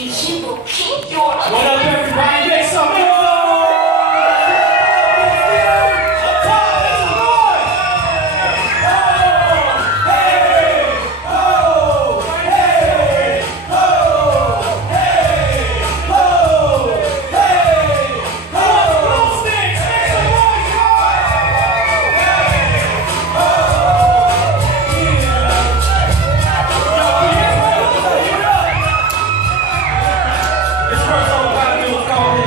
What up, everybody? Make some noise! This first song gotta do what's called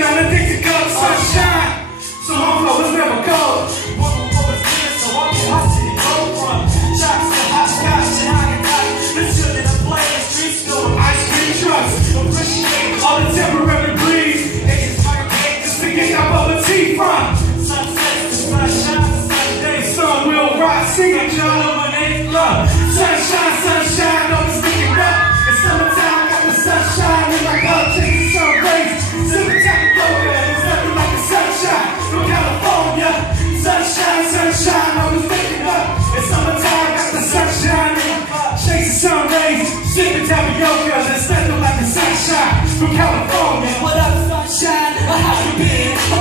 not addicted to sunshine. So my flow is never cold. One more is good, so I'll be hot to the cold front. Shots to hot scotch and I get hot. The children are playing streets, going ice cream trucks. Appreciate all the temporary breeze. It's my cake, just to get our bubble tea from. Sunset to sunshine, Sunday, sun will rise. Sing it, y'all, illuminate love. Sunshine, sunshine, always sticking up. It's summertime, got the sunshine in my cup, chasing sun rays. Sipping yoga, there's nothing like the sunshine from California. Sunshine, sunshine, always waking up. It's summertime, got the sunshine in my cup, chasing sun rays. Sipping tapioca, there's nothing like the sunshine from California. What up, sunshine? How you been?